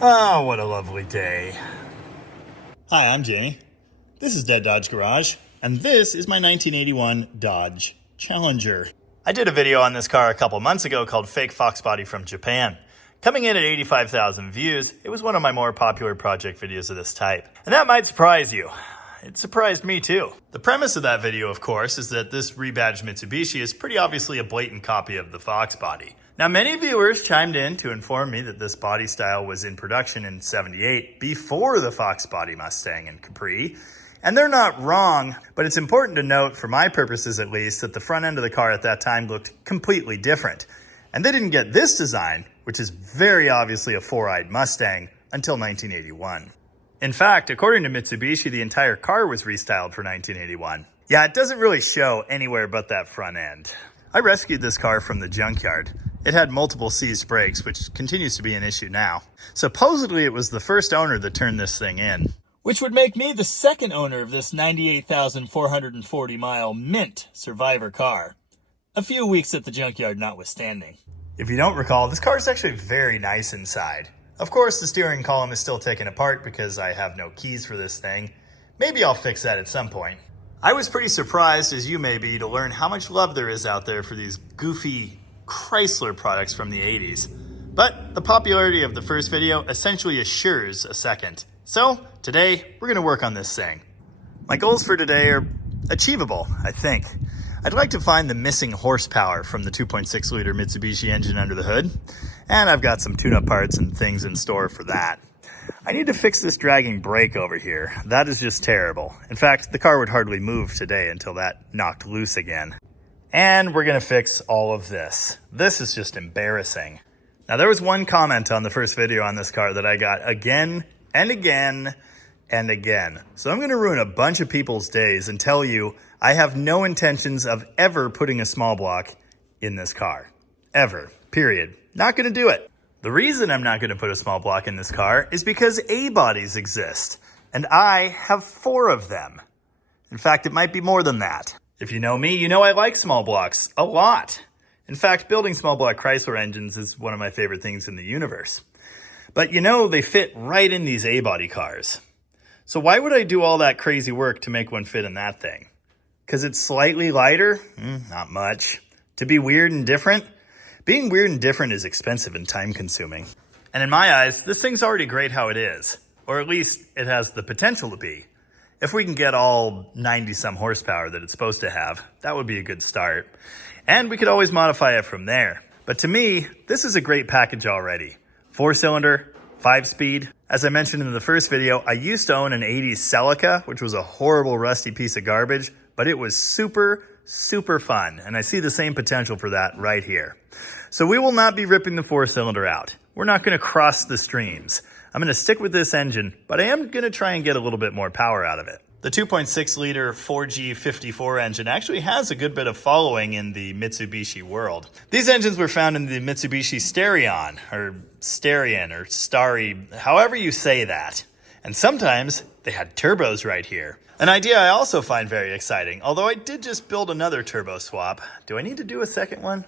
Oh, what a lovely day. Hi, I'm Jamie. This is Dead Dodge Garage, and this is my 1981 Dodge Challenger. I did a video on this car a couple months ago called Fake Fox Body from Japan. Coming in at 85,000 views, it was one of my more popular project videos of this type. And that might surprise you. It surprised me too. The premise of that video, of course, is that this rebadged Mitsubishi is pretty obviously a blatant copy of the Fox body. Now, many viewers chimed in to inform me that this body style was in production in '78 before the Fox body Mustang and Capri. And they're not wrong, but it's important to note, for my purposes at least, that the front end of the car at that time looked completely different. And they didn't get this design, which is very obviously a four-eyed Mustang, until 1981. In fact, according to Mitsubishi, the entire car was restyled for 1981. Yeah, it doesn't really show anywhere but that front end. I rescued this car from the junkyard. It had multiple seized brakes, which continues to be an issue now. Supposedly, it was the first owner that turned this thing in. Which would make me the second owner of this 98,440 mile mint Survivor car. A few weeks at the junkyard notwithstanding. If you don't recall, this car is actually very nice inside. Of course, the steering column is still taken apart because I have no keys for this thing. Maybe I'll fix that at some point. I was pretty surprised, as you may be, to learn how much love there is out there for these goofy Chrysler products from the 80s. But the popularity of the first video essentially assures a second. So today, we're gonna work on this thing. My goals for today are achievable, I think. I'd like to find the missing horsepower from the 2.6 liter Mitsubishi engine under the hood, and I've got some tune-up parts and things in store for that. I need to fix this dragging brake over here. That is just terrible. In fact, the car would hardly move today until that knocked loose again. And we're gonna fix all of this. This is just embarrassing. Now, there was one comment on the first video on this car that I got again and again and again. So I'm gonna ruin a bunch of people's days and tell you I have no intentions of ever putting a small block in this car. Ever. Period. Not gonna do it. The reason I'm not gonna put a small block in this car is because A-bodies exist, and I have 4 of them. In fact, it might be more than that. If you know me, you know I like small blocks a lot. In fact, building small block Chrysler engines is one of my favorite things in the universe. But you know, they fit right in these A-body cars. So why would I do all that crazy work to make one fit in that thing? Because it's slightly lighter? Not much. To be weird and different? Being weird and different is expensive and time consuming. And in my eyes, this thing's already great how it is. Or at least it has the potential to be. If we can get all 90 some horsepower that it's supposed to have, that would be a good start. And we could always modify it from there. But to me, this is a great package already. 4-cylinder, 5-speed. As I mentioned in the first video, I used to own an 80s Celica, which was a horrible rusty piece of garbage, but it was super fun. And I see the same potential for that right here. So we will not be ripping the 4-cylinder out. We're not gonna cross the streams. I'm gonna stick with this engine, but I am gonna try and get a little bit more power out of it. The 2.6 liter 4G54 engine actually has a good bit of following in the Mitsubishi world. These engines were found in the Mitsubishi Starion, or Starion, or Starry, however you say that. And sometimes they had turbos right here. An idea I also find very exciting, although I did just build another turbo swap. Do I need to do a second one?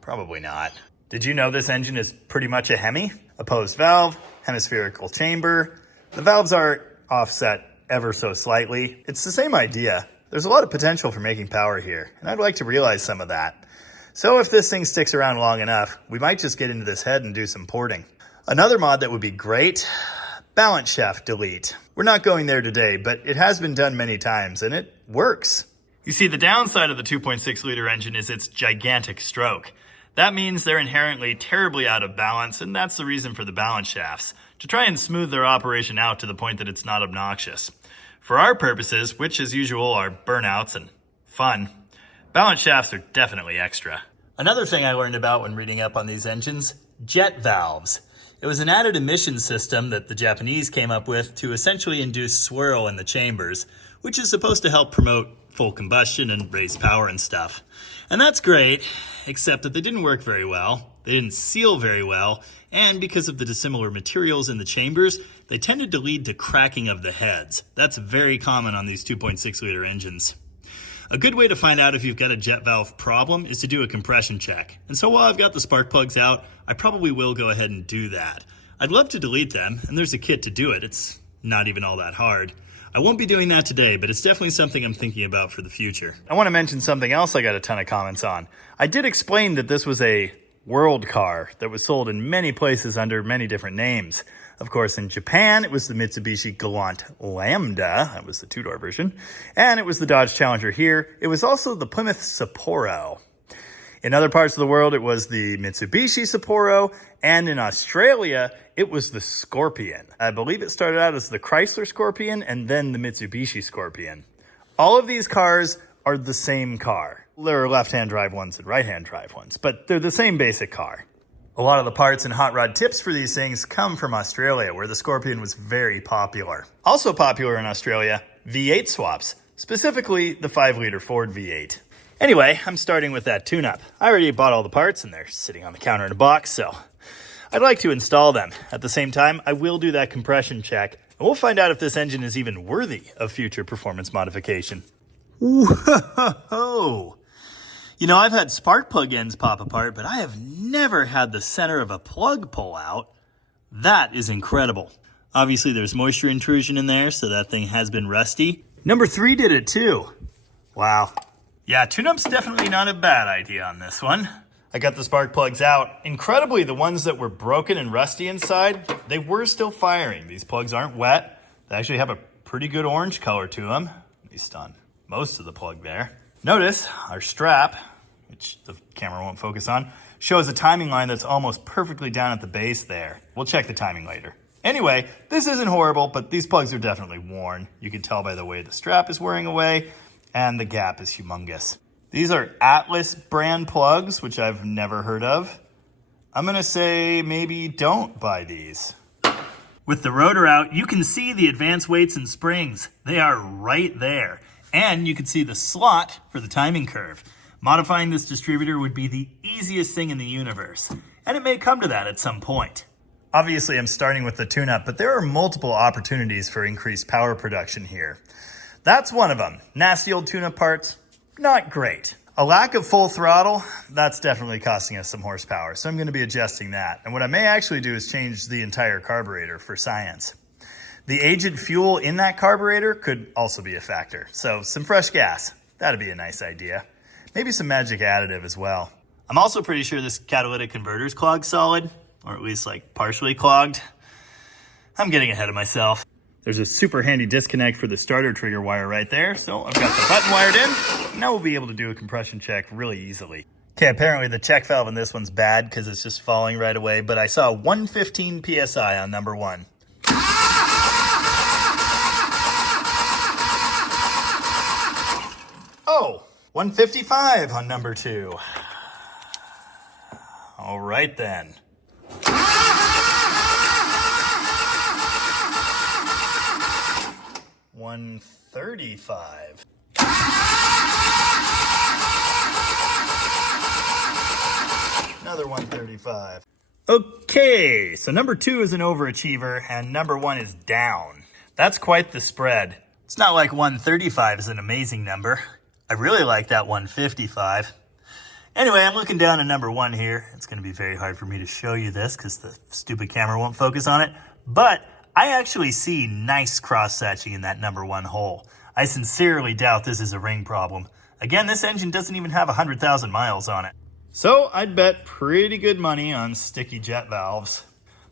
Probably not. Did you know this engine is pretty much a Hemi? Opposed valve, hemispherical chamber. The valves are offset ever so slightly. It's the same idea. There's a lot of potential for making power here, and I'd like to realize some of that. So if this thing sticks around long enough, we might just get into this head and do some porting. Another mod that would be great, balance shaft delete. We're not going there today, but it has been done many times, and it works. You see, the downside of the 2.6 liter engine is its gigantic stroke. That means they're inherently terribly out of balance, and that's the reason for the balance shafts, to try and smooth their operation out to the point that it's not obnoxious. For our purposes, which as usual are burnouts and fun, balance shafts are definitely extra. Another thing I learned about when reading up on these engines, jet valves. It was an added emission system that the Japanese came up with to essentially induce swirl in the chambers, which is supposed to help promote full combustion and raise power and stuff. And that's great, except that they didn't work very well, they didn't seal very well, and because of the dissimilar materials in the chambers, they tended to lead to cracking of the heads. That's very common on these 2.6 liter engines. A good way to find out if you've got a jet valve problem is to do a compression check. And so while I've got the spark plugs out, I probably will go ahead and do that. I'd love to delete them, and there's a kit to do it. It's not even all that hard. I won't be doing that today, but it's definitely something I'm thinking about for the future. I want to mention something else I got a ton of comments on. I did explain that this was a world car that was sold in many places under many different names. Of course, in Japan, it was the Mitsubishi Galant Lambda. That was the two-door version. And it was the Dodge Challenger here. It was also the Plymouth Sapporo. In other parts of the world, it was the Mitsubishi Sapporo. And in Australia, it was the Scorpion. I believe it started out as the Chrysler Scorpion and then the Mitsubishi Scorpion. All of these cars are the same car. There are left-hand drive ones and right-hand drive ones, but they're the same basic car. A lot of the parts and hot rod tips for these things come from Australia, where the Scorpion was very popular. Also popular in Australia, V8 swaps, specifically the 5-liter Ford V8. Anyway, I'm starting with that tune-up. I already bought all the parts and they're sitting on the counter in a box, so I'd like to install them. At the same time, I will do that compression check, and we'll find out if this engine is even worthy of future performance modification. Whoa! You know, I've had spark plug ends pop apart, but I have never had the center of a plug pull out. That is incredible. Obviously, there's moisture intrusion in there, so that thing has been rusty. Number 3 did it too. Wow. Yeah, tune-up's definitely not a bad idea on this one. I got the spark plugs out. Incredibly, the ones that were broken and rusty inside, they were still firing. These plugs aren't wet. They actually have a pretty good orange color to them, at least on most of the plug there. Notice our strap, which the camera won't focus on, shows a timing line that's almost perfectly down at the base there. We'll check the timing later. Anyway, this isn't horrible, but these plugs are definitely worn. You can tell by the way the strap is wearing away, and the gap is humongous. These are Atlas brand plugs, which I've never heard of. I'm gonna say maybe don't buy these. With the rotor out, you can see the advanced weights and springs. They are right there. And you can see the slot for the timing curve. Modifying this distributor would be the easiest thing in the universe, and it may come to that at some point. Obviously, I'm starting with the tune-up, but there are multiple opportunities for increased power production here. That's one of them. Nasty old tune-up parts, not great. A lack of full throttle, that's definitely costing us some horsepower, so I'm going to be adjusting that. And what I may actually do is change the entire carburetor for science. The aged fuel in that carburetor could also be a factor. So some fresh gas, that'd be a nice idea. Maybe some magic additive as well. I'm also pretty sure this catalytic converter's clogged solid, or at least like partially clogged. I'm getting ahead of myself. There's a super handy disconnect for the starter trigger wire right there. So I've got the button wired in. Now we'll be able to do a compression check really easily. Okay, apparently the check valve in this one's bad because it's just falling right away, but I saw 115 PSI on number 1. Oh, 155 on number 2. All right then. $135. Another 135. Okay, so number 2 is an overachiever and number 1 is down. That's quite the spread. It's not like 135 is an amazing number. I really like that 155. Anyway, I'm looking down at number 1 here. It's going to be very hard for me to show you this because the stupid camera won't focus on it. But I actually see nice cross-hatching in that number 1 hole. I sincerely doubt this is a ring problem. Again, this engine doesn't even have 100,000 miles on it. So I'd bet pretty good money on sticky jet valves.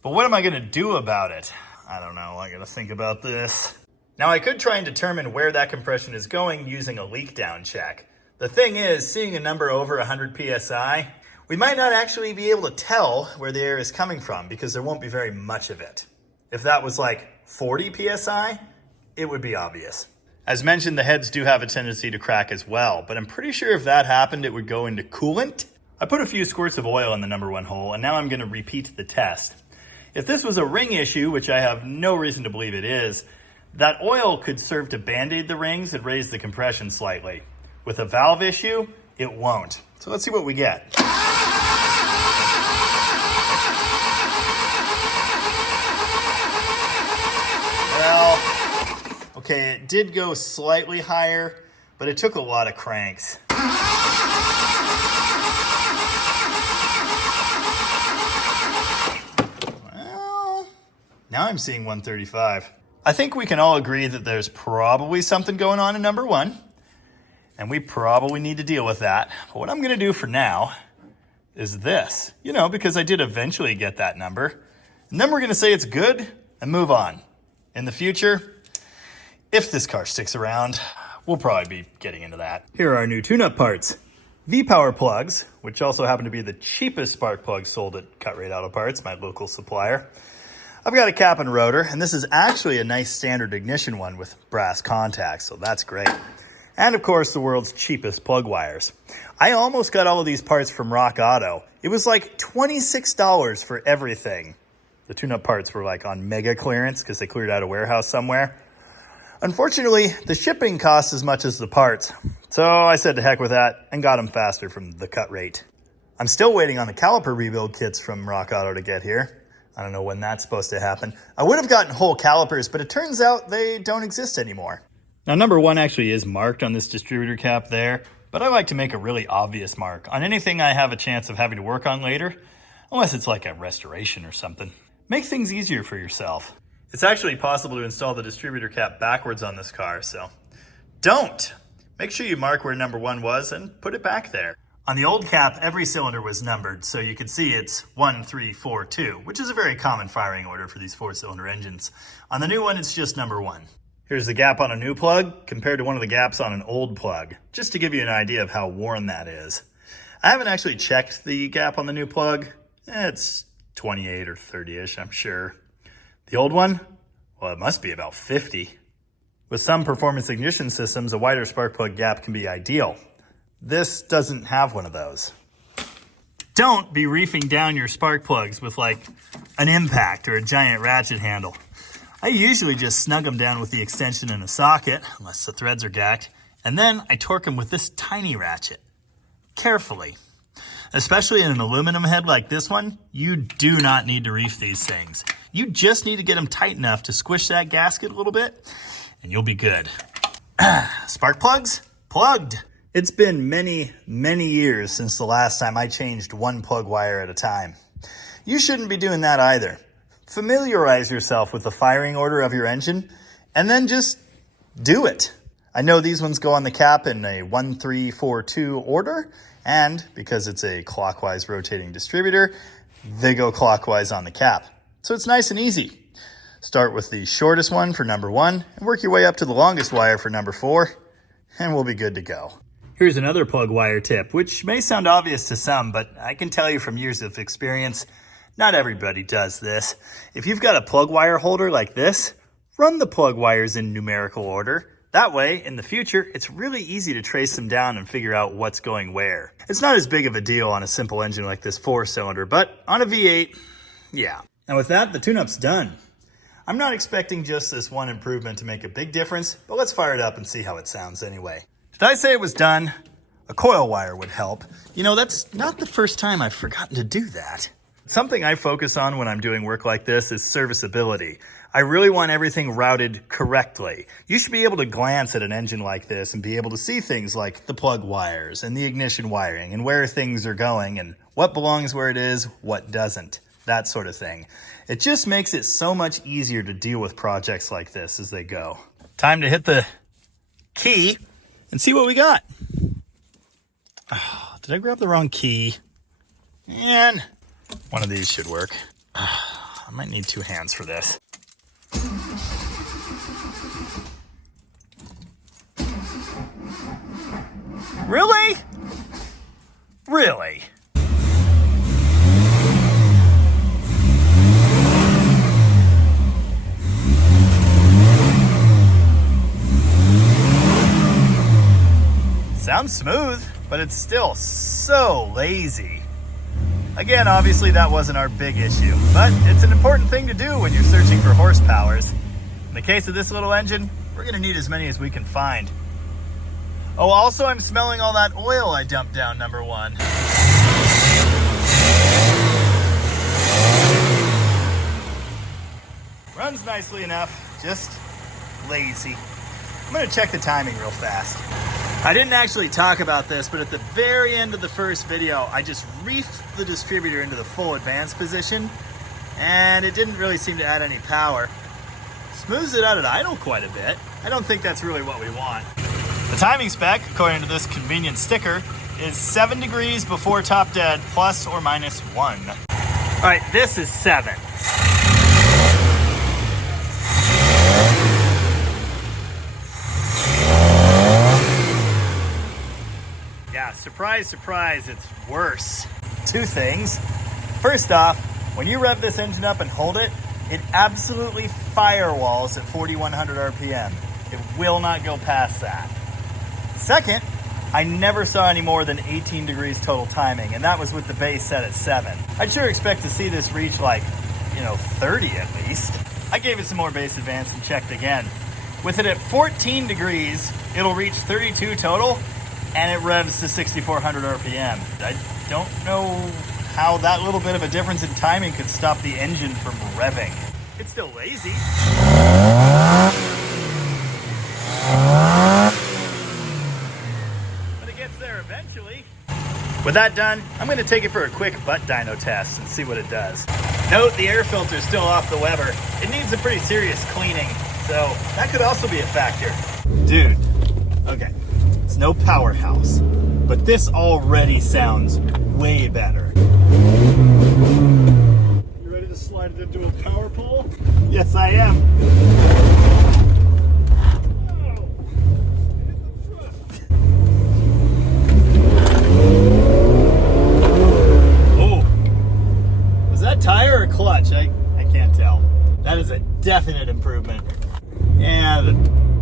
But what am I going to do about it? I don't know. I got to think about this. Now, I could try and determine where that compression is going using a leak down check. The thing is, seeing a number over 100 PSI, we might not actually be able to tell where the air is coming from because there won't be very much of it. If that was like 40 PSI, it would be obvious. As mentioned, the heads do have a tendency to crack as well, but I'm pretty sure if that happened, it would go into coolant. I put a few squirts of oil in the number 1 hole, and now I'm going to repeat the test. If this was a ring issue, which I have no reason to believe it is, that oil could serve to band-aid the rings and raise the compression slightly. With a valve issue, it won't. So let's see what we get. Well, okay, it did go slightly higher, but it took a lot of cranks. Well, Now I'm seeing 135. I think we can all agree that there's probably something going on in number one, and we probably need to deal with that. But what I'm gonna do for now is this, because I did eventually get that number. And then we're gonna say it's good and move on. In the future, if this car sticks around, we'll probably be getting into that. Here are our new tune-up parts. V-Power plugs, which also happen to be the cheapest spark plugs sold at Cut Rate Auto Parts, my local supplier. I've got a cap and rotor, and this is actually a nice standard ignition one with brass contacts, so that's great. And of course, the world's cheapest plug wires. I almost got all of these parts from Rock Auto. It was like $26 for everything. The tune-up parts were like on mega clearance because they cleared out a warehouse somewhere. Unfortunately, the shipping costs as much as the parts. So I said to heck with that and got them faster from the Cut Rate. I'm still waiting on the caliper rebuild kits from Rock Auto to get here. I don't know when that's supposed to happen. I would have gotten whole calipers, but it turns out they don't exist anymore. Now, number one actually is marked on this distributor cap there, but I like to make a really obvious mark on anything I have a chance of having to work on later, unless it's like a restoration or something. Make things easier for yourself. It's actually possible to install the distributor cap backwards on this car, so don't! Make sure you mark where number one was and put it back there. On the old cap, every cylinder was numbered, so you could see it's 1, 3, 4, 2, which is a very common firing order for these 4-cylinder engines. On the new one, it's just number 1. Here's the gap on a new plug compared to one of the gaps on an old plug, just to give you an idea of how worn that is. I haven't actually checked the gap on the new plug. It's 28 or 30-ish, I'm sure. The old one? Well, it must be about 50. With some performance ignition systems, a wider spark plug gap can be ideal. This doesn't have one of those. Don't be reefing down your spark plugs with like an impact or a giant ratchet handle. I usually just snug them down with the extension in a socket, unless the threads are gacked, and then I torque them with this tiny ratchet. Carefully. Especially in an aluminum head like this one, you do not need to reef these things. You just need to get them tight enough to squish that gasket a little bit, and you'll be good. Spark plugs? Plugged. It's been many, many years since the last time I changed one plug wire at a time. You shouldn't be doing that either. Familiarize yourself with the firing order of your engine, and then just do it. I know these ones go on the cap in a 1, 3, 4, 2 order, and because it's a clockwise rotating distributor, they go clockwise on the cap. So it's nice and easy. Start with the shortest one for number 1, and work your way up to the longest wire for number 4, and we'll be good to go. Here's another plug wire tip, which may sound obvious to some, but I can tell you from years of experience, not everybody does this. If you've got a plug wire holder like this, run the plug wires in numerical order. That way, in the future, it's really easy to trace them down and figure out what's going where. It's not as big of a deal on a simple engine like this 4-cylinder, but on a V8, yeah. And with that, the tune-up's done. I'm not expecting just this one improvement to make a big difference, but let's fire it up and see how it sounds anyway. Did I say it was done? A coil wire would help. That's not the first time I've forgotten to do that. Something I focus on when I'm doing work like this is serviceability. I really want everything routed correctly. You should be able to glance at an engine like this and be able to see things like the plug wires and the ignition wiring and where things are going and what belongs where it is, what doesn't, that sort of thing. It just makes it so much easier to deal with projects like this as they go. Time to hit the key and see what we got. Oh, did I grab the wrong key? And one of these should work. I might need 2 hands for this. Really? Really? Sounds smooth, but it's still so lazy. Again, obviously that wasn't our big issue, but it's an important thing to do when you're searching for horsepowers. In the case of this little engine, we're gonna need as many as we can find. Oh, also I'm smelling all that oil I dumped down number 1. Runs nicely enough, just lazy. I'm gonna check the timing real fast. I didn't actually talk about this, but at the very end of the first video, I just reefed the distributor into the full advanced position, and it didn't really seem to add any power. Smooths it out at idle quite a bit. I don't think that's really what we want. The timing spec, according to this convenient sticker, is 7 degrees before top dead, plus or minus 1. All right, this is 7. Yeah, surprise, surprise, it's worse. 2 things. First off, when you rev this engine up and hold it, it absolutely firewalls at 4,100 RPM. It will not go past that. Second, I never saw any more than 18 degrees total timing, and that was with the base set at 7. I'd sure expect to see this reach like, 30 at least. I gave it some more base advance and checked again. With it at 14 degrees, it'll reach 32 total, and it revs to 6,400 RPM. I don't know how that little bit of a difference in timing could stop the engine from revving. It's still lazy. But it gets there eventually. With that done, I'm going to take it for a quick butt dyno test and see what it does. Note the air filter is still off the Weber. It needs a pretty serious cleaning, so that could also be a factor. Dude, okay, it's no powerhouse, but this already sounds way better. You ready to slide it into a power pole? Yes, I am. Oh, hit the front. Oh, was that tire or clutch? I can't tell. That is a definite improvement. Yeah, the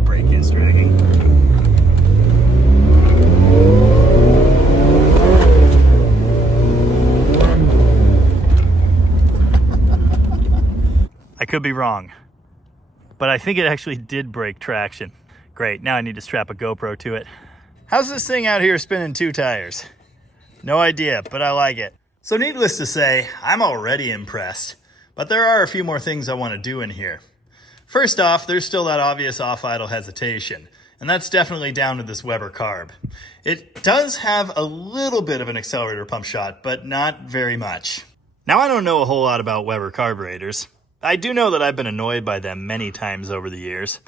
brake is dragging. I could be wrong, but I think it actually did break traction. Great, now I need to strap a GoPro to it. How's this thing out here spinning 2 tires? No idea, but I like it. So needless to say, I'm already impressed, but there are a few more things I want to do in here. First off, there's still that obvious off-idle hesitation, and that's definitely down to this Weber Carb. It does have a little bit of an accelerator pump shot, but not very much. Now, I don't know a whole lot about Weber carburetors. I do know that I've been annoyed by them many times over the years.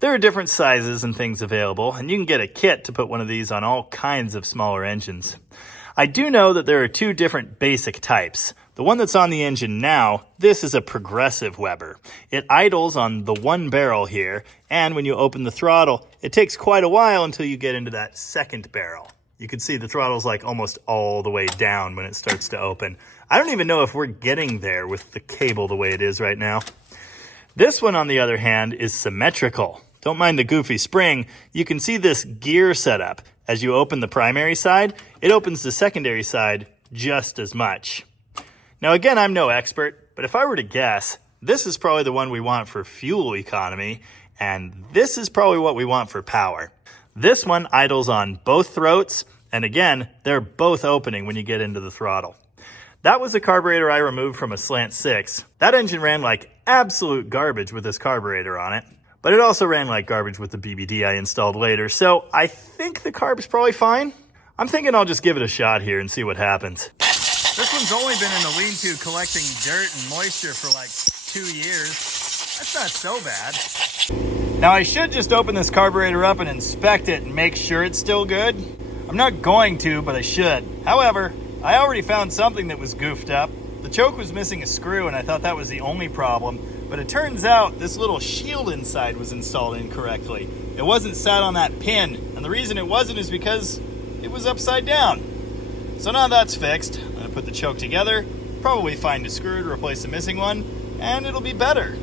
There are different sizes and things available, and you can get a kit to put one of these on all kinds of smaller engines. I do know that there are 2 different basic types. The one that's on the engine now, this is a progressive Weber. It idles on the 1 barrel here, and when you open the throttle, it takes quite a while until you get into that 2nd barrel. You can see the throttle's like almost all the way down when it starts to open. I don't even know if we're getting there with the cable the way it is right now. This one, on the other hand, is symmetrical. Don't mind the goofy spring. You can see this gear setup. As you open the primary side, it opens the secondary side just as much. Now again, I'm no expert, but if I were to guess, this is probably the one we want for fuel economy, and this is probably what we want for power. This one idles on both throats, and again, they're both opening when you get into the throttle. That was a carburetor I removed from a Slant 6. That engine ran like absolute garbage with this carburetor on it, but it also ran like garbage with the BBD I installed later, so I think the carb's probably fine. I'm thinking I'll just give it a shot here and see what happens. This one's only been in the lean-to collecting dirt and moisture for like 2 years. That's not so bad. Now I should just open this carburetor up and inspect it and make sure it's still good. I'm not going to, but I should. However, I already found something that was goofed up. The choke was missing a screw, and I thought that was the only problem. But it turns out this little shield inside was installed incorrectly. It wasn't sat on that pin, and the reason it wasn't is because it was upside down. So now that's fixed. I'm gonna put the choke together, probably find a screw to replace the missing one, and it'll be better.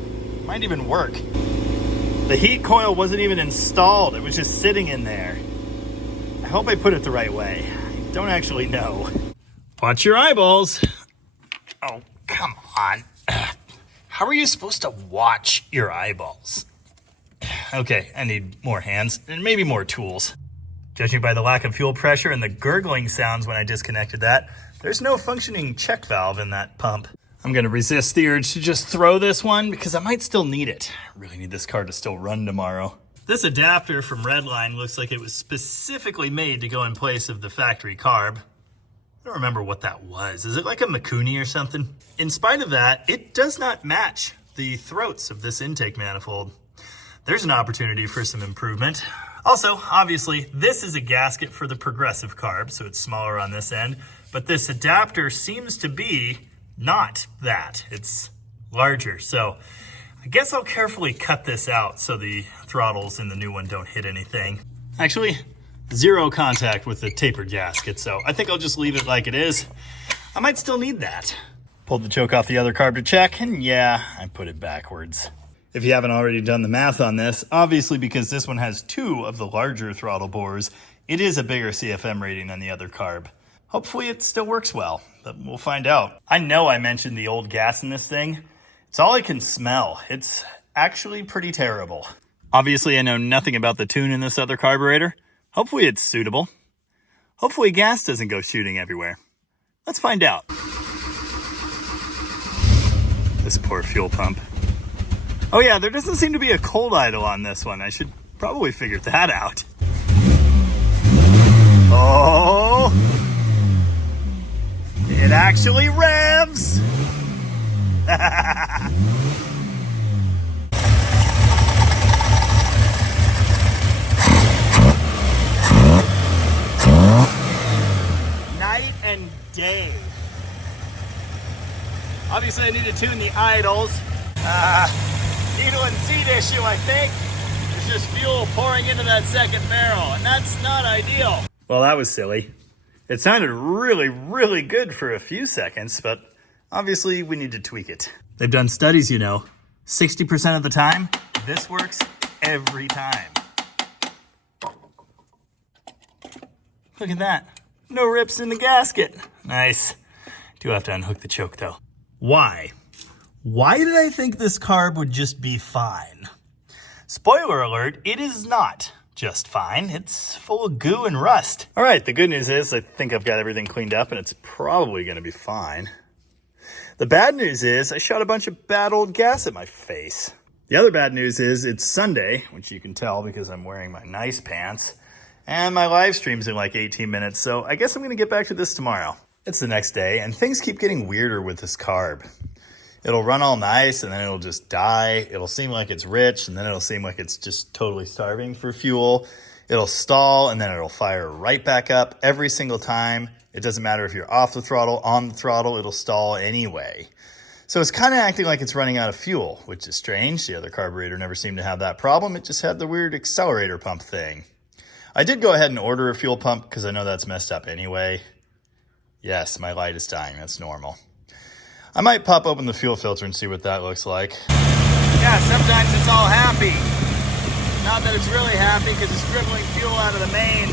Might even work. The heat coil wasn't even installed. It was just sitting in there. I hope I put it the right way. I don't actually know. Watch your eyeballs. Oh, come on. How are you supposed to watch your eyeballs? Okay, I need more hands and maybe more tools. Judging by the lack of fuel pressure and the gurgling sounds when I disconnected that, there's no functioning check valve in that pump. I'm gonna resist the urge to just throw this one because I might still need it. I really need this car to still run tomorrow. This adapter from Redline looks like it was specifically made to go in place of the factory carb. I don't remember what that was. Is it like a Mikuni or something? In spite of that, it does not match the throats of this intake manifold. There's an opportunity for some improvement. Also, obviously, this is a gasket for the progressive carb, so it's smaller on this end, but this adapter seems to be not that. It's larger, so I guess I'll carefully cut this out so the throttles in the new one don't hit anything. Actually, zero contact with the tapered gasket, so I think I'll just leave it like it is. I might still need that. Pulled the choke off the other carb to check, and yeah, I put it backwards. If you haven't already done the math on this, obviously because this one has 2 of the larger throttle bores, it is a bigger CFM rating than the other carb. Hopefully it still works well, but we'll find out. I know I mentioned the old gas in this thing. It's all I can smell. It's actually pretty terrible. Obviously I know nothing about the tune in this other carburetor. Hopefully it's suitable. Hopefully gas doesn't go shooting everywhere. Let's find out. This poor fuel pump. Oh yeah, there doesn't seem to be a cold idle on this one. I should probably figure that out. Oh! It actually revs! Night and day. Obviously I need to tune the idles. Needle and seat issue, I think. There's just fuel pouring into that second barrel, and that's not ideal. Well, that was silly. It sounded really, really good for a few seconds, but obviously we need to tweak it. They've done studies, you know. 60% of the time, this works every time. Look at that. No rips in the gasket. Nice. Do have to unhook the choke, though. Why? Why did I think this carb would just be fine? Spoiler alert, it is not just fine. It's full of goo and rust. All right, the good news is I think I've got everything cleaned up and it's probably gonna be fine. The bad news is I shot a bunch of bad old gas at my face. The other bad news is it's Sunday, which you can tell because I'm wearing my nice pants, and my live stream's in like 18 minutes, so I guess I'm gonna get back to this tomorrow. It's the next day, and things keep getting weirder with this carb. It'll run all nice, and then it'll just die. It'll seem like it's rich, and then it'll seem like it's just totally starving for fuel. It'll stall, and then it'll fire right back up every single time. It doesn't matter if you're off the throttle, on the throttle, it'll stall anyway. So it's kind of acting like it's running out of fuel, which is strange. The other carburetor never seemed to have that problem. It just had the weird accelerator pump thing. I did go ahead and order a fuel pump because I know that's messed up anyway. Yes, my light is dying. That's normal. I might pop open the fuel filter and see what that looks like. Yeah, sometimes it's all happy. Not that it's really happy because it's dribbling fuel out of the mains.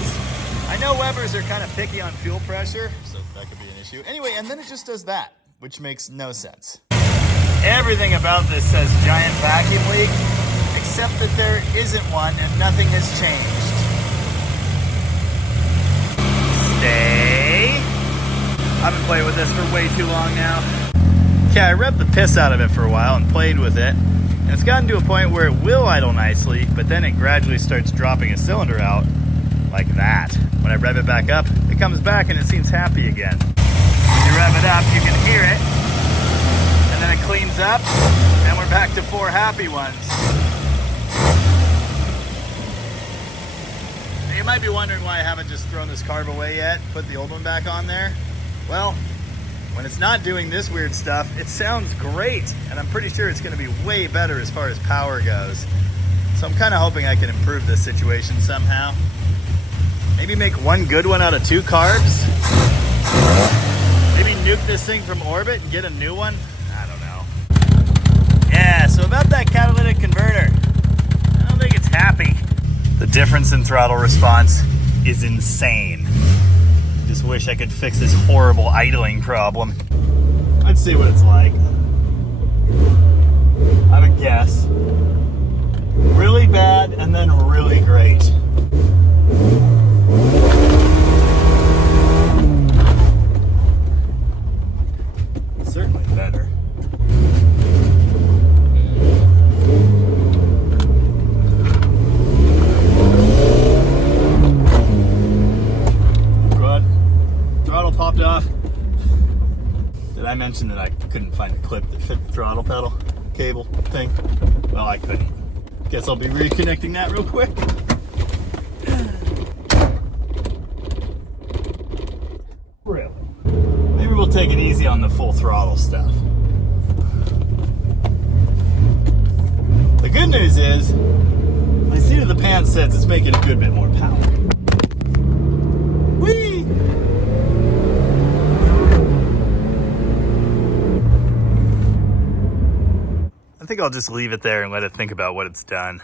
I know Webers are kind of picky on fuel pressure, so that could be an issue. Anyway, and then it just does that, which makes no sense. Everything about this says giant vacuum leak, except that there isn't one and nothing has changed. Stay. I've been playing with this for way too long now. Okay, I revved the piss out of it for a while and played with it, and it's gotten to a point where it will idle nicely, but then it gradually starts dropping a cylinder out like that. When I rev it back up, it comes back and it seems happy again. When you rev it up, you can hear it, and then it cleans up, and we're back to 4 happy ones. Now, you might be wondering why I haven't just thrown this carb away yet, put the old one back on there. Well, when it's not doing this weird stuff, it sounds great, and I'm pretty sure it's going to be way better as far as power goes. So I'm kind of hoping I can improve this situation somehow. Maybe make one good one out of 2 carbs? Maybe nuke this thing from orbit and get a new one? I don't know. Yeah, so about that catalytic converter, I don't think it's happy. The difference in throttle response is insane. Just wish I could fix this horrible idling problem. Let's see what it's like. I would guess. Really bad and then really great. Certainly better. Good. Throttle popped off. mention that I couldn't find a clip that fit the throttle pedal cable thing? Well, I couldn't. Guess I'll be reconnecting that real quick. Really? Maybe we'll take it easy on the full throttle stuff. The good news is, my seat of the pants says it's making a good bit more power. Whee! I think I'll just leave it there and let it think about what it's done.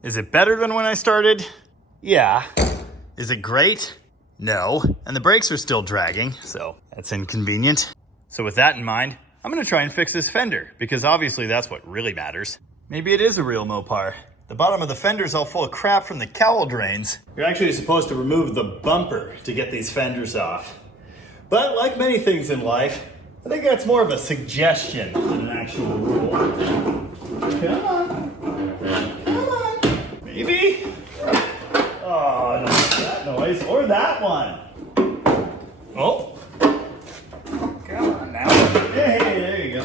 Is it better than when I started? Yeah. Is it great? No. And the brakes are still dragging, so that's inconvenient. So with that in mind, I'm gonna try and fix this fender, because obviously that's what really matters. Maybe it is a real Mopar. The bottom of the fender's all full of crap from the cowl drains. You're actually supposed to remove the bumper to get these fenders off. But like many things in life, I think that's more of a suggestion than an actual rule. Come on. Maybe? Oh, I don't like that noise. Or that one. Oh. Come on now. Hey, there you go.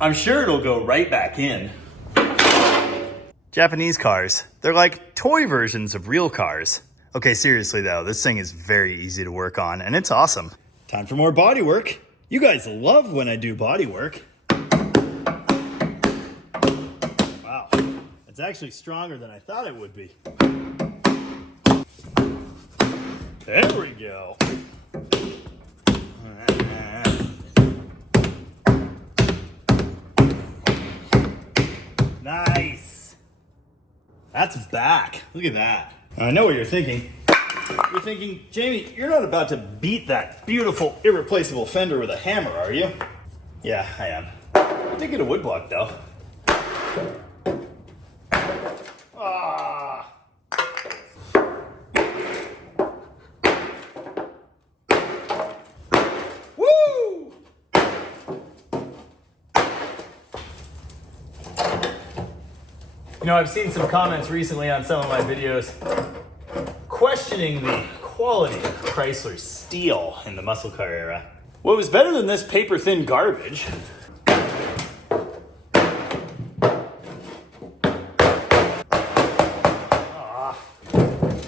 I'm sure it'll go right back in. Japanese cars. They're like toy versions of real cars. Okay, seriously though, this thing is very easy to work on and it's awesome. Time for more body work. You guys love when I do body work. It's actually stronger than I thought it would be. There we go. Nice. That's back. Look at that. I know what you're thinking. You're thinking, Jamie, you're not about to beat that beautiful, irreplaceable fender with a hammer, are you? Yeah, I am. I did get a woodblock though. Woo! You know, I've seen some comments recently on some of my videos questioning the quality of Chrysler steel in the muscle car era. What was better than this paper-thin garbage?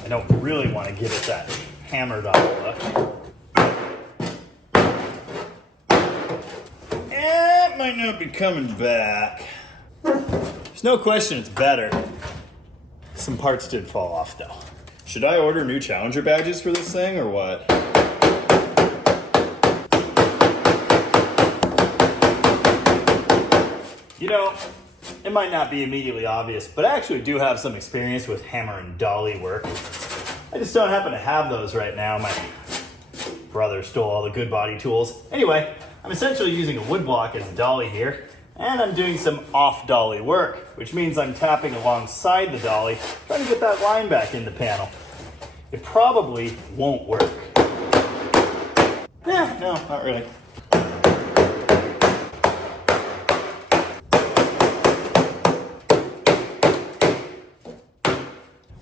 I don't really want to give it that hammered on look. It might not be coming back. There's no question it's better. Some parts did fall off though. Should I order new Challenger badges for this thing or what? You know, it might not be immediately obvious, but I actually do have some experience with hammer and dolly work. I just don't happen to have those right now. My brother stole all the good body tools. Anyway, I'm essentially using a woodblock as a dolly here, and I'm doing some off-dolly work, which means I'm tapping alongside the dolly, trying to get that line back in the panel. It probably won't work. Yeah, no, not really.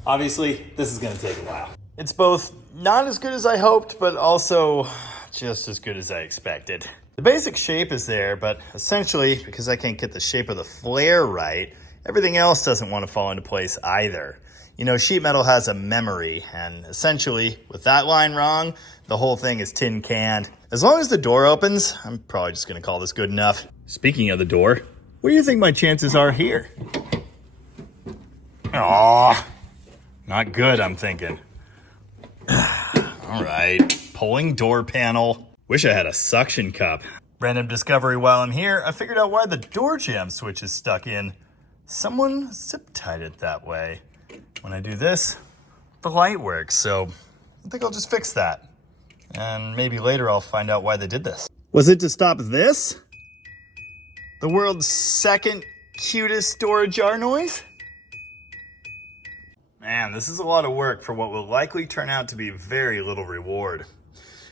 Obviously, this is gonna take a while. It's both not as good as I hoped, but also just as good as I expected. The basic shape is there, but essentially, because I can't get the shape of the flare right, everything else doesn't want to fall into place either. You know, sheet metal has a memory, and essentially, with that line wrong, the whole thing is tin canned. As long as the door opens, I'm probably just gonna call this good enough. Speaking of the door, what do you think my chances are here? Aw, not good, I'm thinking. All right, pulling door panel. Wish I had a suction cup. Random discovery while I'm here, I figured out why the door jamb switch is stuck in. Someone zip tied it that way. When I do this, the light works, so I think I'll just fix that. And maybe later I'll find out why they did this. Was it to stop this? The world's second cutest door ajar noise? Man, this is a lot of work for what will likely turn out to be very little reward.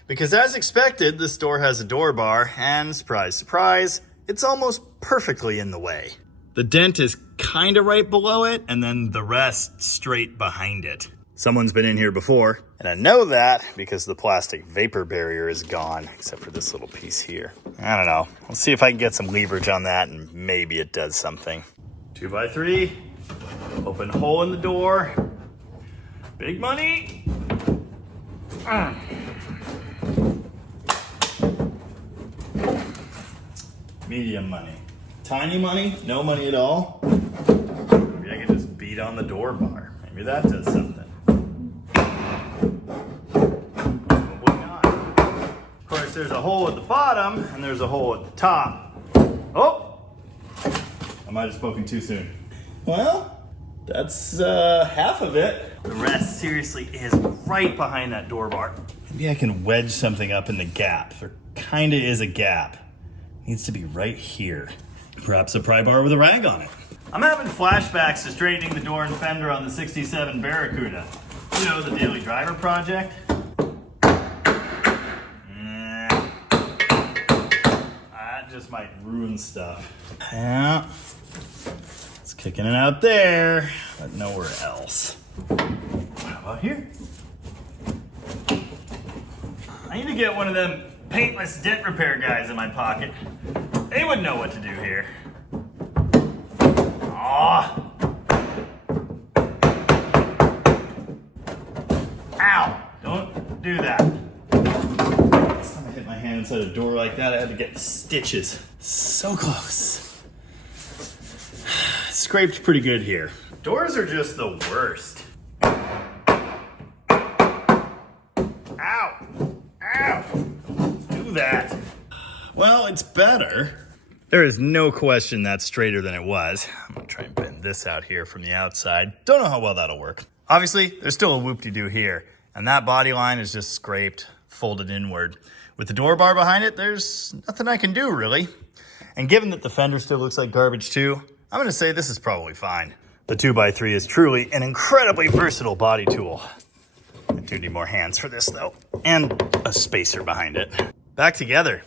Because as expected, this door has a door bar, and surprise, surprise, it's almost perfectly in the way. The dent is kinda right below it, and then the rest straight behind it. Someone's been in here before, and I know that because the plastic vapor barrier is gone, except for this little piece here. I don't know. Let's see if I can get some leverage on that, and maybe it does something. 2x3, open hole in the door. Big money. Medium money. Tiny money, no money at all. Maybe I can just beat on the door bar. Maybe that does something. Probably not. Of course, there's a hole at the bottom and there's a hole at the top. Oh! I might have spoken too soon. Well, that's half of it. The rest seriously is right behind that door bar. Maybe I can wedge something up in the gap. There kinda is a gap. Needs to be right here. Perhaps a pry bar with a rag on it. I'm having flashbacks to straightening the door and fender on the 67 Barracuda. You know, the daily driver project. That just might ruin stuff. Yeah. It's kicking it out there, but nowhere else. How about here? I need to get one of them paintless dent repair guys in my pocket. They would know what to do here. Aw. Ow. Don't do that. Last time I hit my hand inside a door like that, I had to get stitches. So close. Scraped pretty good here. Doors are just the worst. Ow. Ow. Do that. Well, it's better. There is no question that's straighter than it was. I'm gonna try and bend this out here from the outside. Don't know how well that'll work. Obviously, there's still a whoop-de-doo here, and that body line is just scraped, folded inward. With the door bar behind it, there's nothing I can do, really. And given that the fender still looks like garbage too, I'm gonna say this is probably fine. The 2x3 is truly an incredibly versatile body tool. I do need more hands for this though, and a spacer behind it. Back together.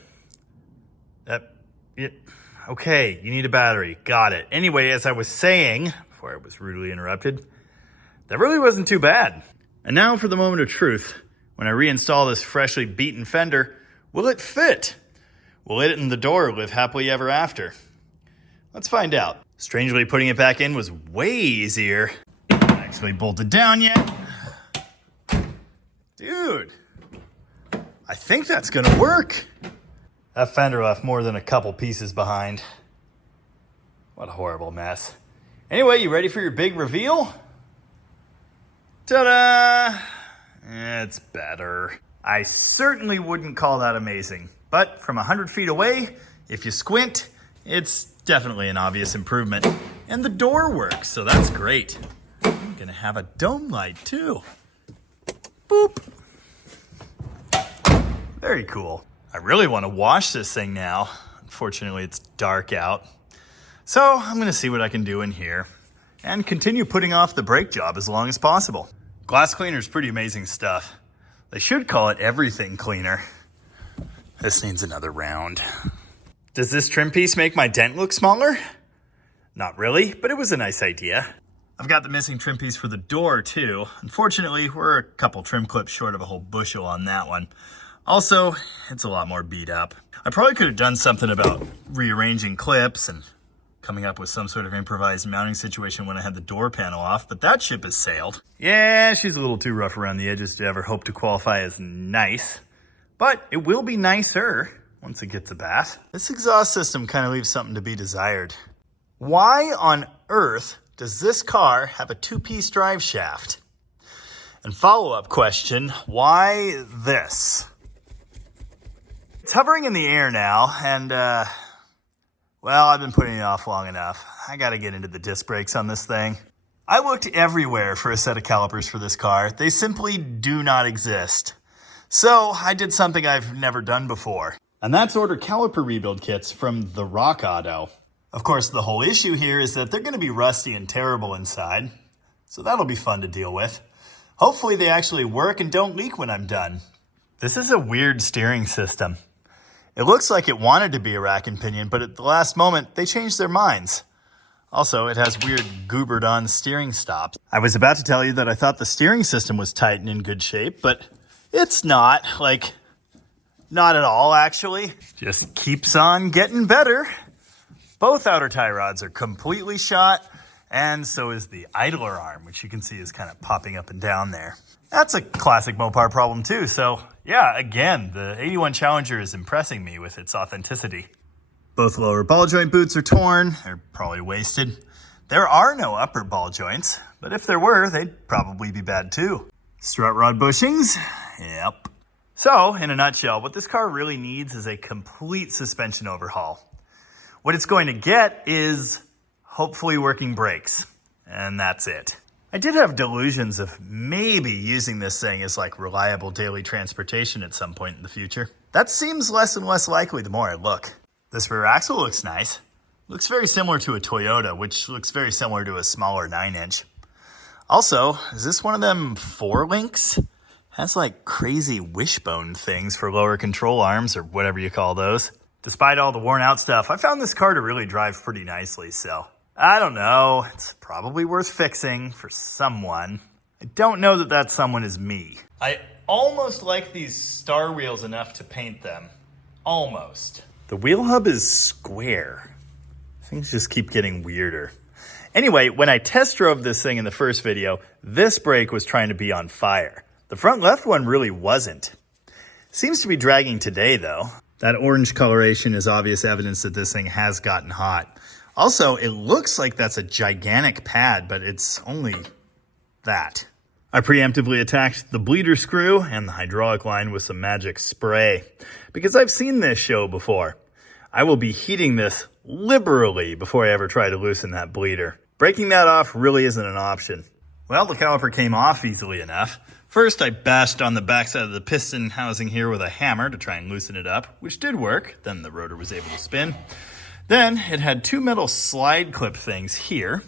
Okay, you need a battery. Got it. Anyway, as I was saying, before I was rudely interrupted, that really wasn't too bad. And now for the moment of truth. When I reinstall this freshly beaten fender, will it fit? Will it and the door live happily ever after? Let's find out. Strangely, putting it back in was way easier. Not actually bolted down yet. Dude, I think that's gonna work. That fender left more than a couple pieces behind. What a horrible mess. Anyway, you ready for your big reveal? Ta-da! It's better. I certainly wouldn't call that amazing, but from 100 feet away, if you squint, it's definitely an obvious improvement. And the door works, so that's great. I'm gonna have a dome light too. Boop. Very cool. I really want to wash this thing now. Unfortunately, it's dark out. So I'm gonna see what I can do in here and continue putting off the brake job as long as possible. Glass cleaner is pretty amazing stuff. They should call it everything cleaner. This needs another round. Does this trim piece make my dent look smaller? Not really, but it was a nice idea. I've got the missing trim piece for the door too. Unfortunately, we're a couple trim clips short of a whole bushel on that one. Also, it's a lot more beat up. I probably could have done something about rearranging clips and coming up with some sort of improvised mounting situation when I had the door panel off, but that ship has sailed. Yeah, she's a little too rough around the edges to ever hope to qualify as nice, but it will be nicer once it gets a bath. This exhaust system kind of leaves something to be desired. Why on earth does this car have a 2-piece drive shaft? And follow-up question, why this? It's hovering in the air now, and well, I've been putting it off long enough. I gotta get into the disc brakes on this thing. I looked everywhere for a set of calipers for this car. They simply do not exist. So I did something I've never done before. And that's order caliper rebuild kits from the Rock Auto. Of course, the whole issue here is that they're gonna be rusty and terrible inside. So that'll be fun to deal with. Hopefully they actually work and don't leak when I'm done. This is a weird steering system. It looks like it wanted to be a rack and pinion, but at the last moment, they changed their minds. Also, it has weird goobered on steering stops. I was about to tell you that I thought the steering system was tight and in good shape, but it's not. Like, not at all, actually. Just keeps on getting better. Both outer tie rods are completely shot, and so is the idler arm, which you can see is kind of popping up and down there. That's a classic Mopar problem too, so yeah, again, the 81 Challenger is impressing me with its authenticity. Both lower ball joint boots are torn, they're probably wasted. There are no upper ball joints, but if there were, they'd probably be bad too. Strut rod bushings, yep. So, in a nutshell, what this car really needs is a complete suspension overhaul. What it's going to get is hopefully working brakes, and that's it. I did have delusions of maybe using this thing as like reliable daily transportation at some point in the future. That seems less and less likely the more I look. This rear axle looks nice. Looks very similar to a Toyota, which looks very similar to a smaller 9-inch. Also, is this one of them 4-links? Has like crazy wishbone things for lower control arms or whatever you call those. Despite all the worn out stuff, I found this car to really drive pretty nicely, so I don't know. It's probably worth fixing for someone. I don't know that that someone is me. I almost like these star wheels enough to paint them. Almost. The wheel hub is square. Things just keep getting weirder. Anyway, when I test drove this thing in the first video, this brake was trying to be on fire. The front left one really wasn't. Seems to be dragging today though. That orange coloration is obvious evidence that this thing has gotten hot. Also, it looks like that's a gigantic pad, but it's only that. I preemptively attacked the bleeder screw and the hydraulic line with some magic spray, because I've seen this show before. I will be heating this liberally before I ever try to loosen that bleeder. Breaking that off really isn't an option. Well, the caliper came off easily enough. First, I bashed on the backside of the piston housing here with a hammer to try and loosen it up, which did work. Then the rotor was able to spin. Then it had two metal slide clip things here.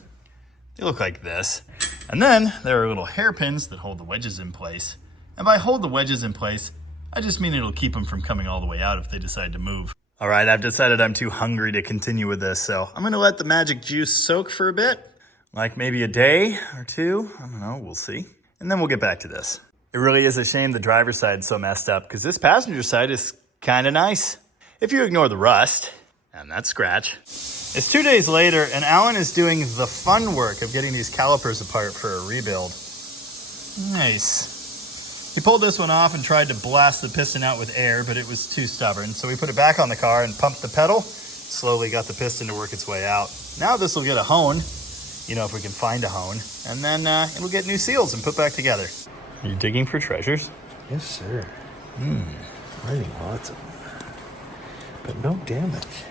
They look like this. And then there are little hairpins that hold the wedges in place. And by hold the wedges in place, I just mean it'll keep them from coming all the way out if they decide to move. All right, I've decided I'm too hungry to continue with this, so I'm gonna let the magic juice soak for a bit. Like maybe a day or two, I don't know, we'll see. And then we'll get back to this. It really is a shame the driver's side's so messed up, because this passenger side is kinda nice. If you ignore the rust, and that scratch. It's 2 days later, and Alan is doing the fun work of getting these calipers apart for a rebuild. Nice. He pulled this one off and tried to blast the piston out with air, but it was too stubborn, so we put it back on the car and pumped the pedal, slowly got the piston to work its way out. Now this will get a hone, you know, if we can find a hone, and then it'll get new seals and put back together. Are you digging for treasures? Yes, sir. Finding lots of them. But no damage.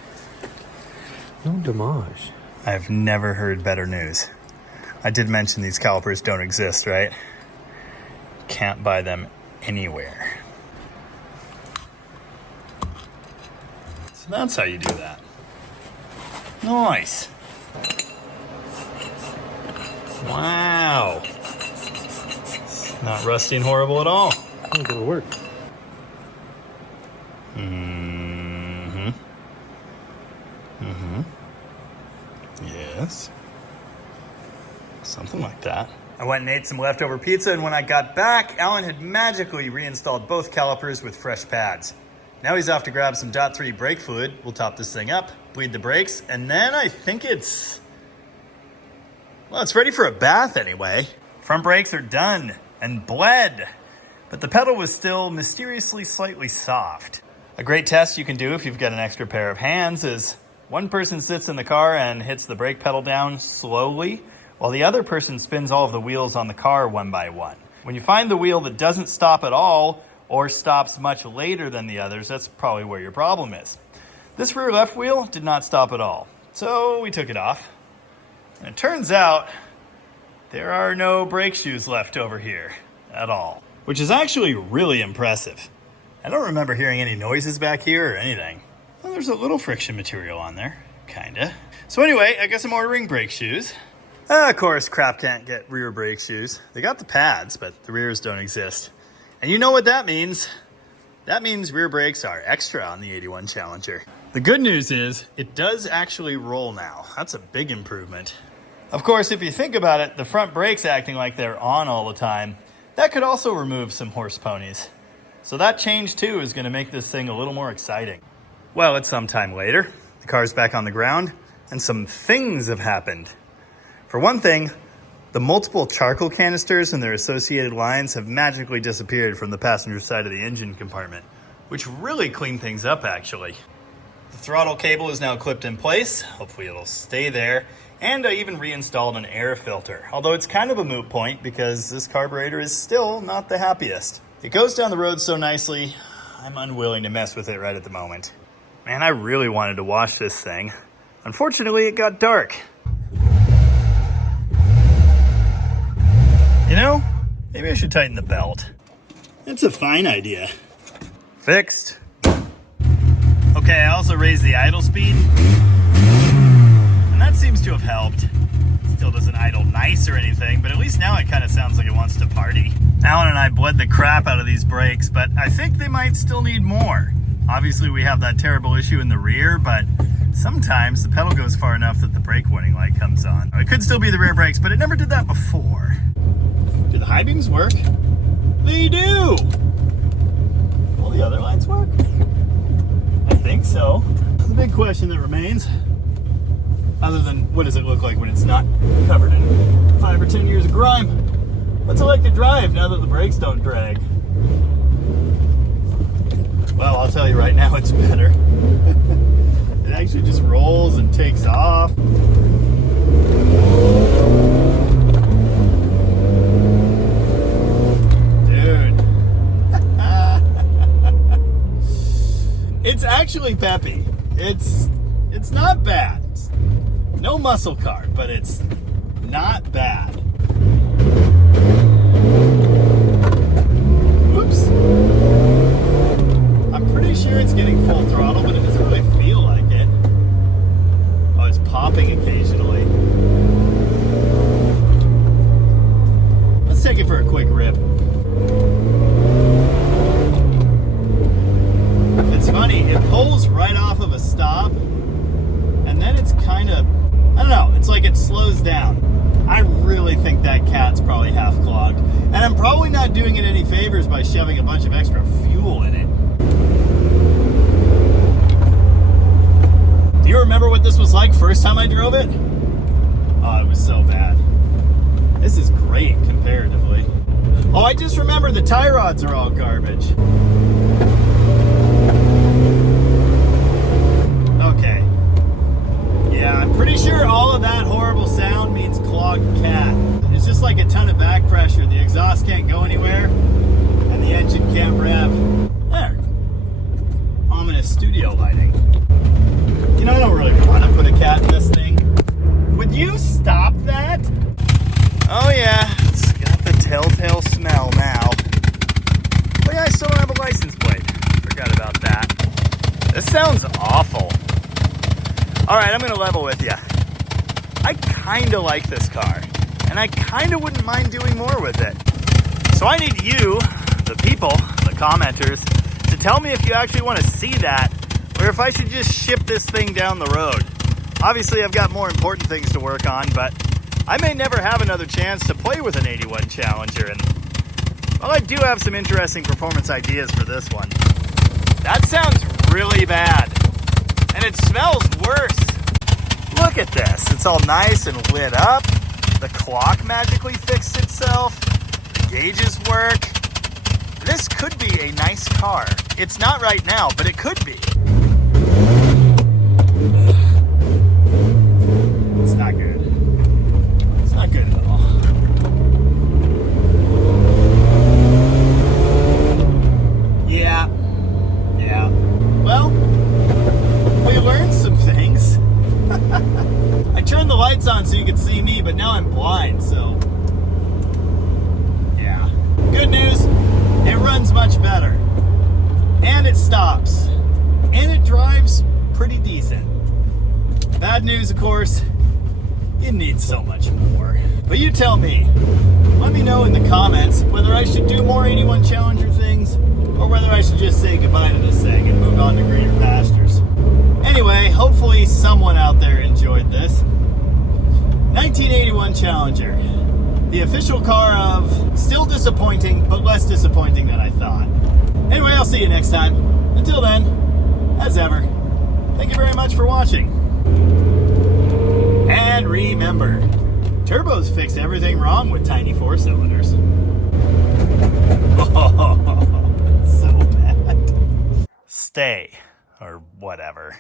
No damage. I've never heard better news. I did mention these calipers don't exist, right? Can't buy them anywhere. So that's how you do that. Nice. Wow. It's not rusty and horrible at all. Oh, it'll work. Yes. Something like that. I went and ate some leftover pizza, and when I got back, Alan had magically reinstalled both calipers with fresh pads. Now he's off to grab some .3 brake fluid. We'll top this thing up, bleed the brakes, and then I think it's ready for a bath anyway. Front brakes are done and bled, but the pedal was still mysteriously slightly soft. A great test you can do if you've got an extra pair of hands is one person sits in the car and hits the brake pedal down slowly while the other person spins all of the wheels on the car one by one. When you find the wheel that doesn't stop at all or stops much later than the others, that's probably where your problem is. This rear left wheel did not stop at all, so we took it off. And it turns out there are no brake shoes left over here at all, which is actually really impressive. I don't remember hearing any noises back here or anything. Well, there's a little friction material on there, kinda. So anyway, I guess I'm ordering brake shoes. Of course, crap can't get rear brake shoes. They got the pads, but the rears don't exist. And you know what that means. That means rear brakes are extra on the 81 Challenger. The good news is it does actually roll now. That's a big improvement. Of course, if you think about it, the front brakes acting like they're on all the time, that could also remove some horse ponies. So that change too is going to make this thing a little more exciting. Well, it's some time later. The car's back on the ground and some things have happened. For one thing, the multiple charcoal canisters and their associated lines have magically disappeared from the passenger side of the engine compartment, which really cleaned things up actually. The throttle cable is now clipped in place. Hopefully it'll stay there. And I even reinstalled an air filter, although it's kind of a moot point because this carburetor is still not the happiest. It goes down the road so nicely, I'm unwilling to mess with it right at the moment. Man, I really wanted to wash this thing. Unfortunately, it got dark. You know, maybe I should tighten the belt. That's a fine idea. Fixed. Okay, I also raised the idle speed. And that seems to have helped. Still doesn't idle nice or anything, but at least now it kind of sounds like it wants to party. Alan and I bled the crap out of these brakes, but I think they might still need more. Obviously we have that terrible issue in the rear, but sometimes the pedal goes far enough that the brake warning light comes on. It could still be the rear brakes, but it never did that before. Do the high beams work? They do! Will the other lights work? I think so. The big question that remains, other than what does it look like when it's not covered in 5 or 10 years of grime? What's it like to drive now that the brakes don't drag? Well, I'll tell you right now, it's better. It actually just rolls and takes off. Dude. It's actually peppy. It's not bad. It's no muscle car, but it's not bad. Whoops. I'm pretty sure it's getting full throttle, but it doesn't really feel like it. Oh, it's popping occasionally. Let's take it for a quick rip. It's funny, it pulls right off of a stop, and then it's kind of, I don't know, it's like it slows down. I really think that cat's probably half clogged. And I'm probably not doing it any favors by shoving a bunch of extra fuel in it. Do you remember what this was like first time I drove it? Oh, it was so bad. This is great comparatively. Oh, I just remember the tie rods are all garbage. Okay. Yeah, I'm pretty sure all of that horrible sound means clogged cat. It's just like a ton of back pressure. The exhaust can't go anywhere, and the engine can't rev. There. Ominous studio lighting. You know, I don't really want to put a cat in this thing. Would you stop that? Oh yeah, it's got the telltale smell now. Oh yeah, I still don't have a license plate. Forgot about that. This sounds awful. Alright, I'm going to level with you. I kind of like this car, and I kind of wouldn't mind doing more with it. So I need you, the people, the commenters, to tell me if you actually want to see that, or if I should just ship this thing down the road. Obviously, I've got more important things to work on, but I may never have another chance to play with an 81 Challenger, and, well, I do have some interesting performance ideas for this one. That sounds really bad. And it smells worse. Look at this. It's all nice and lit up. The clock magically fixed itself. The gauges work. This could be a nice car. It's not right now, but it could be. It's not good. It's not good. bad news, of course, you need so much more. But you tell me. Let me know in the comments whether I should do more 81 Challenger things or whether I should just say goodbye to this thing and move on to greener pastures. Anyway, hopefully someone out there enjoyed this. 1981 Challenger. The official car of still disappointing, but less disappointing than I thought. Anyway, I'll see you next time. Until then, as ever, thank you very much for watching. And remember, turbos fix everything wrong with tiny 4-cylinders. Oh, so bad. Stay, or whatever.